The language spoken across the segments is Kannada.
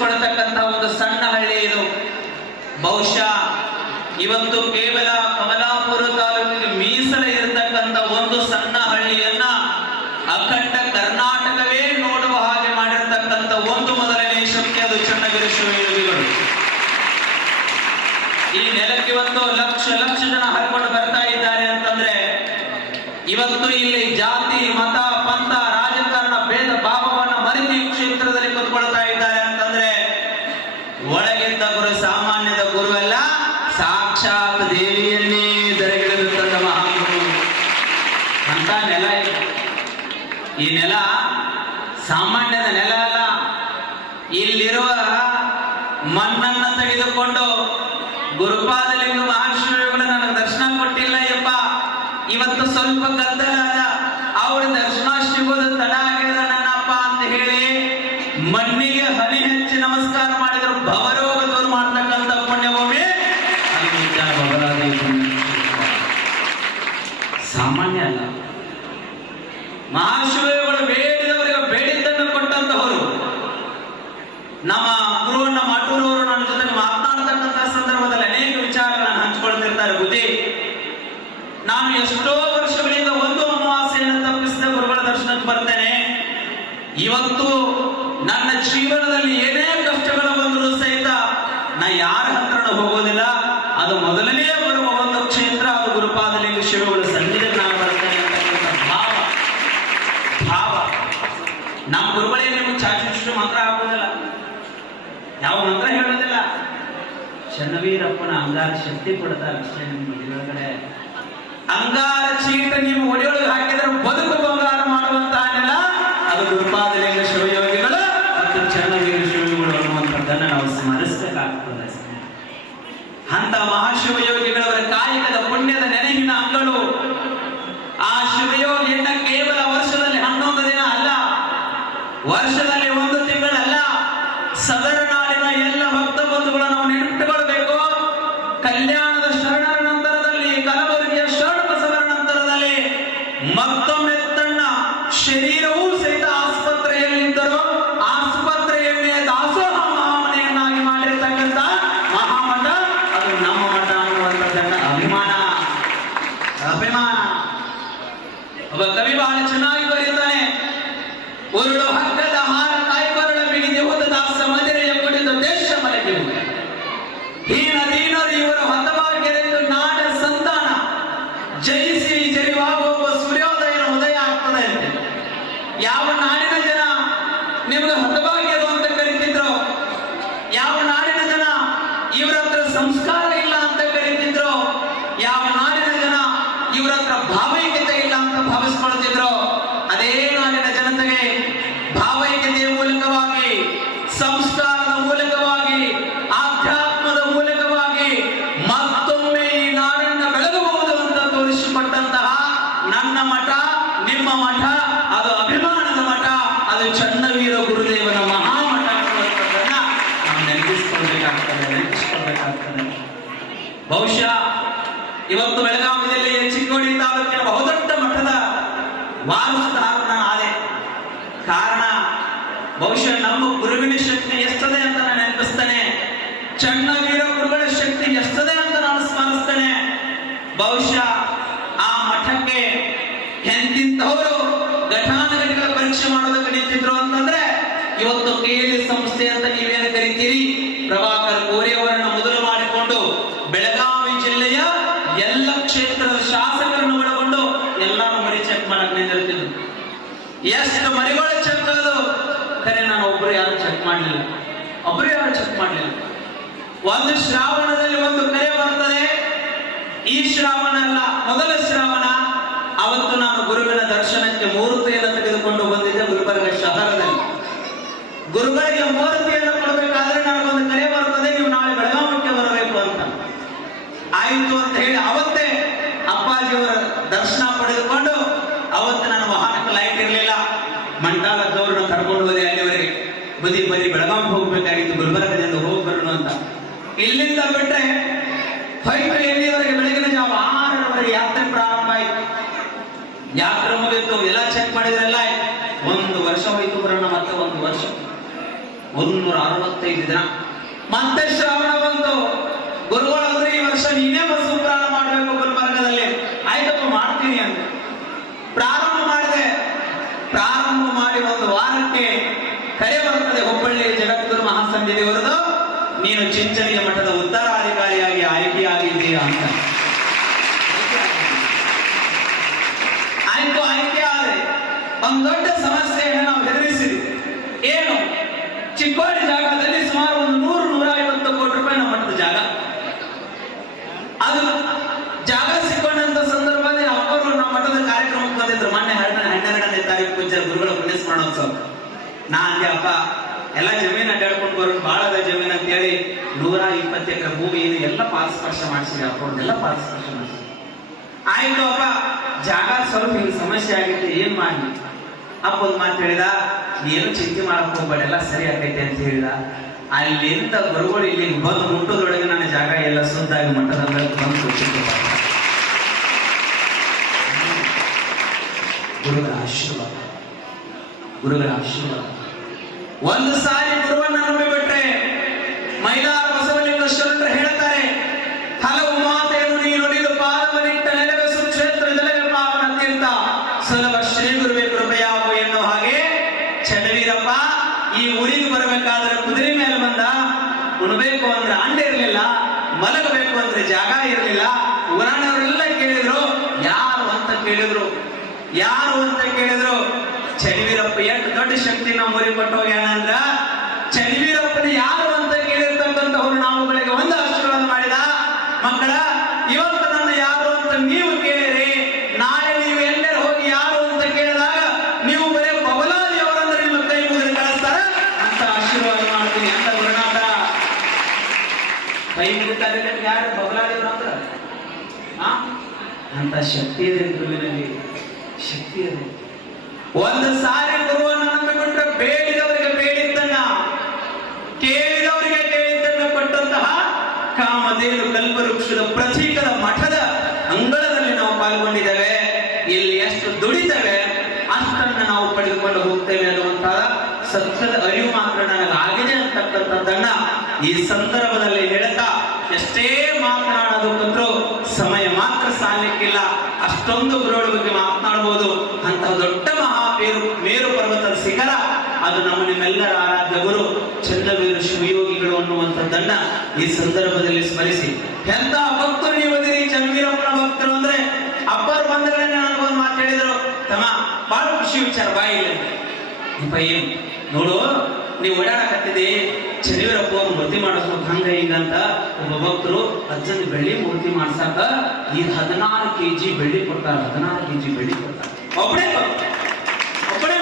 ಗುರುತಿಸಿಕೊಳ್ತಕ್ಕಂತ ಒಂದು ಸಣ್ಣ ಹಳ್ಳಿ ಇದು. ಬಹುಶಃ ಇವತ್ತು ಕೇವಲ ಕಮಲಾಪುರ ತಾಲೂಕಿಗೆ ಮೀಸಲ ಇರತಕ್ಕಂತ ಒಂದು ಸಣ್ಣ ಹಳ್ಳಿಯನ್ನ ಅಖಂಡ ಕರ್ನಾಟಕವೇ ನೋಡುವ ಹಾಗೆ ಮಾಡಿರ್ತಕ್ಕಂಥ ಒಂದು ಮೊದಲನೇ ಶಕ್ತಿ ಅದು ಚನ್ನಗಿರಿ ಶಿವಯೋಗಿಗಳು. ಈ ನೆಲಕ್ಕೆ ಇವತ್ತು ಲಕ್ಷ ಲಕ್ಷ ಜನ ಹರ್ಕೊಂಡು ಬರ್ತಾ ಇದ್ದಾರೆ ಅಂತಂದ್ರೆ ಇವತ್ತು ಇಲ್ಲಿ ಜಾತಿ, ಮತ ಇವತ್ತು ಸ್ವಲ್ಪ ಗದ್ದಲ ಅದ ಅವ್ರ ದರ್ಶನ ಸಿಗೋದು ತಡ ಆಗಿದೆ ನನ್ನಪ್ಪ ಅಂತ ಹೇಳಿ ಮಣ್ಣಿಗೆ ಹನಿ ಹಚ್ಚಿ ನಮಸ್ಕಾರ ಮಾಡಿದ್ರು ಭವರೋಗ ದೂರ ಮಾಡ್ತಕ್ಕಂಥ ಪುಣ್ಯಭೂಮಿ ಅಲ್ಲಿ ಮುತ್ಯಾಲ ಭವರಾದಿ ಪುಣ್ಯಕ್ಷೇತ್ರ. ಸಾಮಾನ್ಯ ಅಲ್ಲ ಮಹಾಶಿವಗಳು ಬೇಡಿದವರಿಗೆ ಬೇಡಿದ್ದನ್ನು ಕೊಟ್ಟಂತವರು ನಮ್ಮ ಗುರು ನಮ್ಮ ಅಟೂರವರು ನನ್ನ ಜೊತೆಗೆ ಮಾತನಾಡತಕ್ಕಂಥ ಸಂದರ್ಭದಲ್ಲಿ ಅನೇಕ ವಿಚಾರಗಳನ್ನು ಹಂಚಿಕೊಳ್ತಿರ್ತಾರೆ ಬುದ್ಧಿ ನಾನು ಎಷ್ಟೋ ವರ್ಷಗಳಿಂದ ಒಂದು ಅಮಾವಾಸ್ಯೆಯನ್ನು ತಪ್ಪಿಸಿದ ಗುರುಗಳ ದರ್ಶನಕ್ಕೆ ಬರ್ತೇನೆ ಇವತ್ತು ನನ್ನ ಜೀವನದಲ್ಲಿ ಏನೇ ಕಷ್ಟಗಳು ಬಂದರೂ ಸಹಿತ ನಾ ಯಾರ ಹತ್ರನೂ ಹೋಗೋದಿಲ್ಲ. ಅದು ಮೊದಲನೇ ಬರುವ ಒಂದು ಕ್ಷೇತ್ರ, ಅದು ಗುರುಪಾದಲಿಂಗ ಶಿವಗಳು ಸಂಜೆ ನಾವು ಬರ್ತೇನೆ ಭಾವ. ಭಾವ. ನಮ್ಮ ಗುರುಗಳೇ ನಿಮಗೆ ಚಾಚಿಷ್ಟು ಮಂತ್ರ ಹಾಕೋದಿಲ್ಲ. ಯಾವ ಮಂತ್ರ ಹೇಳೋದಿಲ್ಲ? ಚನ್ನವೀರಪ್ಪನ ಅಂಗಾರ ಶಕ್ತಿ ಕೊಡ್ತಾರೆ ಅಷ್ಟೇ ನಿಮ್ಮ ಅಂಗಾರ ಚೀಟ ನೀವು ಒಡೆಯೊಳಗೆ ಹಾಕಿದ್ರೆ ಬದುಕು ಬಂಗಾರ ಮಾಡುವಂತಹ ಅದು ಗುರುಪಾದಲಿಂಗ ಶಿವಯೋಗಿಗಳು ಮತ್ತು ಚನ್ನವೀರ ಶಿವಯೋಗಿಗಳು ಅನ್ನುವಂಥದ್ದನ್ನು ನಾವು ಸ್ಮರಿಸಬೇಕಾಗ್ತದೆ. ಅಂತ ಮಹಾಶಿವಯೋಗಿಗಳವರ ಕಾಯಕದ ಪುಣ್ಯದ ನೆನಪಿನ ಅಂಗಳು ಆ ಶಿವಯೋಗಿಯನ್ನ ಕೇವಲ ವರ್ಷದಲ್ಲಿ ಹನ್ನೊಂದು ದಿನ ಅಲ್ಲ, ವರ್ಷದಲ್ಲಿ ಒಂದು ತಿಂಗಳಲ್ಲ ಸದರ ನಾಡಿನ ಎಲ್ಲ ಭಕ್ತ ಬಂಧುಗಳು ನಾವು ನೆನಪಿಟ್ಟುಕೊಳ್ಬೇಕು. ಕಲ್ಯಾಣದ ಶರಣರ ನಂತರದಲ್ಲಿ ಕಲಬುರಗಿಯ ಶರಣ ಬಸವರ ನಂತರದಲ್ಲಿ ಮತ್ತೊಮ್ಮೆ ತನ್ನ ಶರೀರವೂ ಹಗ್ಗದ ಹಾರ ಕಾಯ್ಕೊರಳ ಬಿಗಿದು ಹೋದ ದಾಸ ಮದಿರೆಯ ಕುಡಿದು ದೇಶ ಮಲಗಿ ಹೀನ ದೀನರು ಇವರು ಹತವಾಗಿರೆಂದು ನಾಡ ಸಂತಾನ. ಜಯಿಸಿ ಜರಿವಾಗುವ ಸೂರ್ಯೋದಯನ ಉದಯ ಆಗ್ತದೆ ಯಾವ ನಾಡಿನ ಜನ ನಿಮ್ಗೆ ಹತಭಾಗ್ಯರು ಅಂತ ಕರಿತಿದ್ರು, ಯಾವ ನಾಡಿನ ಜನ ಇವರ ಹತ್ರ ಸಂಸ್ಕಾರ ಇಲ್ಲ ಅಂತ ಕರಿತಿದ್ರು, ಯಾವ ನಾಡಿನ ಜನ ಇವರ ಹತ್ರ ಭಾವೈಕ್ಯತೆ ಇಲ್ಲ ಅಂತ ಭಾವಿಸ್ಕೊಳ್ತಿದ್ರು ಅದೇ ನಾಡಿನ ಜನತೆಗೆ ಭಾವೈಕ್ಯತೆಯ ಮೂಲಕವಾಗಿ ಸಂಸ್ಕಾರದ ಮೂಲಕವಾಗಿ ಆಧ್ಯಾತ್ಮದ ಮೂಲಕವಾಗಿ ಮತ್ತೊಮ್ಮೆ ಈ ನಾಡನ್ನ ಬೆಳಗಬಹುದು ಅಂತ ತೋರಿಸಿಕೊಟ್ಟಂತಹ ನನ್ನ ಮಠ ನಿಮ್ಮ ಮಠ ಅದು ಅಭಿಮಾನದ ಮಠ ಅದು ಚನ್ನವೀರ ಗುರುದೇವನ ಮಹಾಮಠ ಅನ್ನುವಂಥದ್ದನ್ನ ನಾವು ನೆನಪಿಸ್ಕೊಳ್ಬೇಕಾಗ್ತದೆ ನೆನಪಿಸ್ಕೊಳ್ಬೇಕಾಗ್ತದೆ ಬಹುಶಃ ಇವತ್ತು ಬೆಳಗಾವಿ ಜಿಲ್ಲೆಯ ಚಿಕ್ಕೋಡಿ ತಾಲೂಕಿನ ಬಹುದೊಡ್ಡ ಮಠದ ನಾನು ಆದೆ ಕಾರಣ, ಬಹುಶಃ ನಮ್ಮ ಗುರುವಿನ ಶಕ್ತಿ ಎಷ್ಟದೆ ಅಂತ ನಾನು ನೆನಪಿಸ್ತೇನೆ. ಚನ್ನವೀರ ಗುರುಗಳ ಶಕ್ತಿ ಎಷ್ಟದೆ ಅಂತ ನಾನು ಸ್ಮರಿಸ್ತೇನೆ. ಬಹುಶಃ ಆ ಮಠಕ್ಕೆ ಎಂತಿಂತವರು ಘಟಾನುಘಟಿಗಳ ಪರೀಕ್ಷೆ ಮಾಡೋದಕ್ಕೆ ನಿಂತಿದ್ರು ಅಂತಂದ್ರೆ, ಇವತ್ತು ಕೇಳಿ ಸಂಸ್ಥೆ ಅಂತ ನೀವೇನು ಕರಿತೀರಿ? ಪ್ರಭಾಕರ್ ಕೋರಿ ಅವರನ್ನು ಮೊದಲು ಮಾಡಿಕೊಂಡು ಬೆಳಗಾವಿ ಜಿಲ್ಲೆಯ ಎಲ್ಲ ಕ್ಷೇತ್ರದ ಶಾಸಕರನ್ನು ಒಳಗೊಂಡು ಎಲ್ಲಾನು ಮರಿ ಚೆಕ್ ಮಾಡಕ್ ನಿಂತಿರ್ತಿದ್ರು ಎಷ್ಟು ಮರಿಗಳು ಚೆಕ್ ಅದು ಕರೆ ನಾನು ಒಬ್ರು ಯಾರು ಚೆಕ್ ಮಾಡಲಿಲ್ಲ. ಒಬ್ರು ಯಾರು ಚೆಕ್ ಮಾಡಲಿಲ್ಲ. ಒಂದು ಶ್ರಾವಣದಲ್ಲಿ ಒಂದು ಕರೆ ಬರ್ತದೆ. ಈ ಶ್ರಾವಣ ಅಲ್ಲ, ಮೊದಲ ಶ್ರಾವಣ. ಅವತ್ತು ನಾನು ಗುರುವಿನ ದರ್ಶನಕ್ಕೆ ಮೂರ್ತಿಯನ್ನು ತೆಗೆದುಕೊಂಡು ಬಂದಿದ್ದೆ ಗುಲ್ಬರ್ಗ ಶಹರದಲ್ಲಿ. ಗುರುಗಳಿಗೆ ಮೂರ್ತಿಯನ್ನು ಕೊಡಬೇಕಾದ್ರೆ ನನಗೊಂದು ಕರೆ ಬರ್ತದೆ ನೀವು ನಾಳೆ ಬೆಳಗಾವಿಗೆ ಬರಬೇಕು ಅಂತ ಆಯಿತು ಅಂತ ಹೇಳಿ ಅವತ್ತೇ ಅಪ್ಪಾಜಿಯವರ ದರ್ಶನ ಪಡೆದುಕೊಂಡು ಅವತ್ತು ನನ್ನ ವಾಹನಕ್ಕೆ ಲೈಟ್ ಇರಲಿಲ್ಲ ಮಂಟಾಲದವ್ರನ್ನ ಕರ್ಕೊಂಡು ಹೋದೆ ಅಲ್ಲಿವರೆಗೆ ಬದಿ ಬರೀ ಬೆಳಗಾವಿ ಹೋಗ್ಬೇಕಾಗಿತ್ತು ಗುಲ್ಬರ್ಗದಿಂದ ಹೋಗಿ ಬರೋಣ ಅಂತ ಇಲ್ಲಿಂದ ಬಿಟ್ರೆ ಫೈವ್ ಎಲ್ಲಿವರೆಗೆ ಬೆಳಗಿನ ಜಾವ ಆರರವರೆಗೆ ಯಾತ್ರೆ ಪ್ರಾರಂಭ ಆಯಿತು ಯಾತ್ರೆ ಮುಗಿತು ಎಲ್ಲ ಚೆಕ್ ಮಾಡಿದ್ರೆಲ್ಲ? ಒಂದು ವರ್ಷ ಹೋಯ್ತು ಬರೋಣ ಮತ್ತೆ ಒಂದು ವರ್ಷ. ಒಂದೂರ ಅರವತ್ತೈದು ದಿನ. ಮತ್ತೆ ಶ್ರಾವಣ ಬಂತು. ಗುರುಗಳಂದ್ರೆ ಈ ವರ್ಷ ನೀನೇ ಬಸ್ಸು ಪ್ರಾರಂಭ ಮಾಡಬೇಕು ಗುಲ್ಬರ್ಗದಲ್ಲಿ ಆಯ್ತಪ್ಪ ಮಾಡ್ತೀನಿ ಅಂತ. ಪ್ರಾರಂಭ ಮಾಡಿದೆ. ಪ್ರಾರಂಭ ಮಾಡಿ ಒಂದು ವಾರಕ್ಕೆ ಕರೆ ಬರುತ್ತದೆ ಹುಬ್ಬಳ್ಳಿ ಜಗದ್ಗುರು ಮಹಾಸಂಜಿ ದೇವರದು. ನೀನು ಚಿಂಚನಿಯ ಮಠದ ಉತ್ತರಾಧಿಕಾರಿಯಾಗಿ ಆಯ್ಕೆಯಾಗಿದ್ದೀಯಾ ಅಂತ ಆಯ್ತು ಆಯ್ಕೆ ಆದ್ರೆ ಒಂದು ದೊಡ್ಡ ಸಮಸ್ಯೆಯನ್ನು ನಾವು ಎದುರಿಸಿದ್ವಿ. ಏನು? ಚಿಕ್ಕೋಡಿ ಜಾಗದಲ್ಲಿ ಸುಮಾರು ಒಂದು ನೂರು ನೂರ ಐವತ್ತು ಕೋಟಿ ರೂಪಾಯಿ ನಮ್ಮ ಮಟ್ಟದ ಜಾಗ. ಅದು ಜಾಗ ಸಿಕ್ಕೊಂಡಂತ ಸಂದರ್ಭದಲ್ಲಿ ಅಪ್ಪರು ನಮ್ಮ ಮಠದ ಕಾರ್ಯಕ್ರಮಕ್ಕೆ ಬಂದಿದ್ರು. ಹನ್ನೆರಡ ಹನ್ನೆರಡನೇ ತಾರೀಕು ಪೂಜೆ ಗುರುಗಳ ಪುಣ್ಯಸ್ಮರಣೋತ್ಸವ. ನಾ ಅಂದೆ ಅಪ್ಪ ಎಲ್ಲ ಜಮೀನು ಅಡ್ಡಾಡ್ಕೊಂಡು ಬರೋ ಬಾಳದ ಜಮೀನು ಅಂತ ಹೇಳಿ ನೂರ ಇಪ್ಪತ್ತು ಎಕರೆ ಭೂಮಿ ಏನು ಎಲ್ಲ ಪಾದಸ್ಪರ್ಶ ಮಾಡಿಸಿದೆ ಅಪ್ಪ ಎಲ್ಲ ಪಾದಸ್ಪರ್ಶ ಮಾಡಿಸಿದೆ ಆಯ್ತು ಅಪ್ಪ, ಜಾಗ ಸ್ವಲ್ಪ ಹಿಂಗೆ ಸಮಸ್ಯೆ ಆಗಿತ್ತು. ಏನು ಮಾಡಿ ಅಪ್ಪ ಮಾತು ಹೇಳಿದ ನೀನು ಚಿಂತೆ ಮಾಡಕ್ ಹೋಗ್ಬೇಡ, ಎಲ್ಲ ಸರಿ ಆಗೈತೆ ಅಂತ ಹೇಳಿದ ಅಲ್ಲಿಂದ ಗುರುಗಳು ಇಲ್ಲಿ ಬಂದು ಮುಟ್ಟದೊಳಗೆ ನನ್ನ ಜಾಗ ಎಲ್ಲ ಸುದ್ದಾಗಿ ಮಟ್ಟದ ಬಂದು. ಗುರುಗಳ ಆಶೀರ್ವಾದ ಗುರುಗಳ ಆಶೀರ್ವಾದ ಒಂದು ಸಾರಿ ಗುರುವನ್ನ ನಂಬಿಬಿಟ್ರೆ ಮೈಲಾರ ಬಸವಲಿಂಗ ಶರಣರು ಹೇಳ್ತಾರೆ ಜಾಗ ಇರಲಿಲ್ಲ. ಊರಾಣವರೆಲ್ಲ ಕೇಳಿದ್ರು, ಯಾರು ಅಂತ ಕೇಳಿದ್ರು? ಯಾರು ಅಂತ ಕೇಳಿದ್ರು? ಚಳಿವೀರಪ್ಪ ಎಷ್ಟು ದೊಡ್ಡ ಶಕ್ತಿ ನಮ್ಮ ಊರಿಗೆ ಕೊಟ್ಟು ಅಂದ್ರ ಯಾರು ಅಂತ ಕೇಳಿರ್ತಕ್ಕಂಥವ್ರು ನಾವುಗಳಿಗೆ ಒಂದು ಆಶೀರ್ವಾದ ಮಾಡಿದ ಮಕ್ಕಳ ಇವತ್ತು ನನ್ನ ಯಾರು ಅಂತ ನೀವು ಕೇಳಿರಿ ನಾಳೆ ನೀವು ಎಲ್ಲರೂ ಹೋಗಿ ಯಾರು ಅಂತ ಕೇಳಿದಾಗ ನೀವು ಬರೀ ಬಬಲಾದಿಯವರಂದ್ರೆ ನಿಮ್ಮ ಕೈ ಮುಗಿದು ಕಳಿಸ್ತಾರ ಅಂತ ಆಶೀರ್ವಾದ ಮಾಡ್ತೀನಿ ಅಂತ ಗುರುನಾಥ ಕೈ ಯಾರು? ಆ? ಅಂತ ಶಕ್ತಿ ಇದೆ ಗುರುವಿನಲ್ಲಿ ಶಕ್ತಿ ಇದೆ. ಒಂದು ಸಾರಿ ಗುರುವನ್ನು ನಂಬಿಕೊಂಡ್ರೆ ಬೇಡಿದವರಿಗೆ ಬೇಡಿದ್ದನ್ನ, ಕೇಳಿದವರಿಗೆ ಕೇಳಿದ್ದನ್ನ ಕೊಟ್ಟಂತಹ ಕಾಮಧೇನು ಕಲ್ಪವೃಕ್ಷದ ಪ್ರತೀಕದ ಮಠದ ಅಂಗಳದಲ್ಲಿ ನಾವು ಪಾಲ್ಗೊಂಡಿದ್ದೇವೆ. ಇಲ್ಲಿ ಎಷ್ಟು ದುಡಿತೇವೆ, ಅಷ್ಟನ್ನ ನಾವು ಪಡೆದುಕೊಂಡು ಹೋಗ್ತೇವೆ ಅನ್ನುವಂತಹ ಸತ್ಯದ ಅರಿವು ಮಾತ್ರ ನನಗಾಗಿದೆ ಅಂತಕ್ಕಂಥದ್ದನ್ನ ಈ ಸಂದರ್ಭದಲ್ಲಿ ಹೇಳ್ತಾ, ಎಷ್ಟೇ ಮಾತನಾಡೋದಕ್ಕಂದ್ರೂ ಸಮಯ ಮಾತ್ರ ಸಾಲಿಕ್ಕಿಲ್ಲ. ಅಷ್ಟೊಂದು ಗುರುಗಳ ಬಗ್ಗೆ ಮಾತನಾಡಬಹುದು ಅಂತ ದೊಡ್ಡ ಮಹಾಪೇರು ಮೇರು ಪರ್ವತದ ಶಿಖರ. ಅದು ನಮ್ಮ ನಿಮ್ಮೆಲ್ಲರ ಆರಾಧ್ಯ ಗುರು, ಚಂದ್ರವೀರ ಶಿವಯೋಗಿಗಳು ಅನ್ನುವಂಥದ್ದನ್ನ ಈ ಸಂದರ್ಭದಲ್ಲಿ ಸ್ಮರಿಸಿ. ಎಂತ ಭಕ್ತರು ನೀವು ಇದೀರಿ ಚಂದ್ರವೀರಪ್ಪನ ಭಕ್ತರು ಅಂದ್ರೆ? ಅಪ್ಪರು ಬಂದಗಳನ್ನ ನನಗೊಂದು ಮಾತು ಹೇಳಿದ್ರು. ತಮ್ಮ ಬಹಳ ಖುಷಿ ವಿಚಾರ ಬಾಯಿಲ್ಲ ನೋಡು, ನೀವು ಓಡಾಡಕತ್ತಿದೆ ಚಂದ್ರವೀರಪ್ಪ ಅವ್ರ ಮೂರ್ತಿ ಮಾಡಿಸ್ಬೇಕು ಹಂಗ ಹಿಂಗ ಅಂತ ಒಬ್ಬ ಭಕ್ತರು ಅಜ್ಜನ ಬೆಳ್ಳಿ ಮೂರ್ತಿ ಮಾಡ್ಸಾಕ ಈ ಹದಿನಾರು ಕೆಜಿ ಬೆಳ್ಳಿ ಕೊಡ್ತಾರ, ಹದಿನಾರು ಕೆಜಿ ಬೆಳ್ಳಿ ಕೊಡ್ತಾರ. ಒಬ್ಬನೇ ಒಬ್ಬನೇ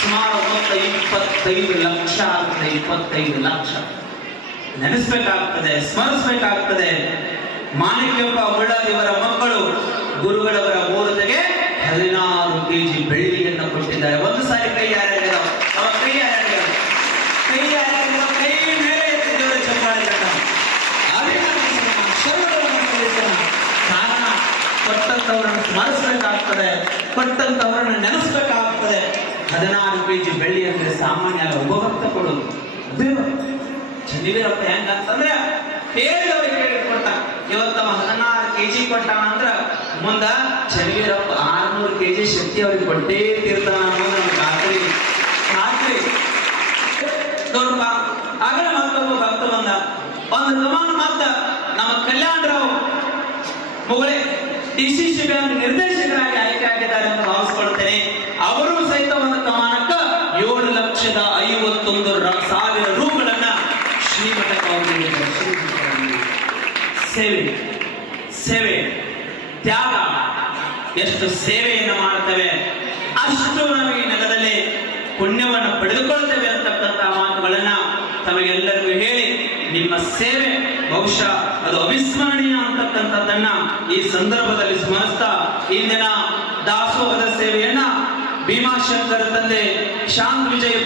ಸುಮಾರು ಇಪ್ಪತ್ತೈದು ಲಕ್ಷ ಆಗ್ತದೆ, ಇಪ್ಪತ್ತೈದು ಲಕ್ಷ. ನೆನೆಸ್ಬೇಕಾಗ್ತದೆ, ಸ್ಮರಿಸ್ಬೇಕಾಗ್ತದೆ. ಮಾಣಿಕ್ಯಪ್ಪ ಮುಳ್ಳಾದಿಯವರ ಮಕ್ಕಳು ಗುರುಗಳವರ ಮೂರತೆಗೆ ಹದಿನಾರು ಕೆಜಿ ಬೆಳ್ಳಿಯನ್ನು ಕೊಟ್ಟಿದ್ದಾರೆ ಒಂದು ಸಾರಿ ಕೈ ಯಾರ್ಯಾರ ಅವರ ಕೈ ಯಾರ್ಯಾರ ಕೈ ಯಾರ್ಯಾರ ಕೈ ಮೇಲೆ ಎತ್ತಿ ದೇವರ ಚಪ್ಪಾಳೆ ತಟ್ಟ. ಅಭಿನಂದಿಸೋಣ, ಶರಣರನ್ನು ಸಲ್ಲಿಸೋಣ. ಕಾರಣ ಕೊಟ್ಟಂತವರನ್ನು ಸ್ಮರಿಸಬೇಕಾಗ್ತದೆ ಕೊಟ್ಟಂತವರನ್ನು ನೆನೆಸ್ಬೇಕಾಗ್ತದೆ. ಹದಿನಾರು ಕೆಜಿ ಬೆಳ್ಳಿ ಅಂದ್ರೆ ಸಾಮಾನ್ಯ ಉಪಭಕ್ತ ಕೊಡೋದು. ಚಂದಿವೀರಪ್ಪ ಹೆಂಗಂತಂದ್ರೆ ಹೇಳಿದವ್ರಿಗೆ ಕೇಳಿ ಕೊಟ್ಟ ಇವತ್ತವ ಹದಿನಾರು ಕೆಜಿ ಕೊಟ್ಟಾನ ಅಂದ್ರ ಮುಂದ ಚಂದಿವೀರಪ್ಪ ಆರ್ನೂರು ಕೆಜಿ ಶಕ್ತಿ ಅವ್ರಿಗೆ ಕೊಟ್ಟೇ ತೀರ್ತಾನ ಅನ್ನೋದು ನಮ್ಗೆ ಖಾತ್ರಿ. ಖಾತ್ರಿ. ನೋಡಪ್ಪ, ಆಗಲೇ ಮತ್ತೊಬ್ಬ ಭಕ್ತ ಬಂದ. ಒಂದು ಸಮಾನ ಮತ್ತ ನಮ್ಮ Kalyanrao Mugale. D C C bank ನಿರ್ದೇಶಕರಾಗಿ ಆಯ್ಕೆ ಆಗಿದ್ದಾರೆ ಅಂತ ಭಾವಿಸ್ಕೊಳ್ತೇನೆ ಅವರು ಸಹಿತ ಒಂದು ಕಮಾನಕ್ಕ ಏಳು ಲಕ್ಷದ ಐವತ್ತೊಂದು ಸಾವಿರ ರೂಗಳನ್ನ ಶ್ರೀಮಠಕ್ಕೆ. ಸೇವೆ ಸೇವೆ, ತ್ಯಾಗ ಎಷ್ಟು ಸೇವೆಯನ್ನು ಮಾಡುತ್ತೇವೆ ಅಷ್ಟು ನಮಗೆ ನೆಲದಲ್ಲಿ ಪುಣ್ಯವನ್ನು ಪಡೆದುಕೊಳ್ತೇವೆ ಅಂತಕ್ಕಂತಹ ಮಾತುಗಳನ್ನ ತಮಗೆಲ್ಲರಿಗೂ ಹೇಳಿ ನಿಮ್ಮ ಸೇವೆ ಬಹುಶಃ ಅದು ಅವಿಸ್ಮರಣೀಯ ಅಂತಕ್ಕಂಥದ್ದನ್ನ ಈ ಸಂದರ್ಭದಲ್ಲಿ ಸ್ಮರಿಸ್ತಾ ಇಂದಿನ ದಾಸೋಹದ ಸೇವೆಯನ್ನ ಭೀಮಾಶಂಕರ ತಂದೆ ಶಾಂತ್ ವಿಜಯ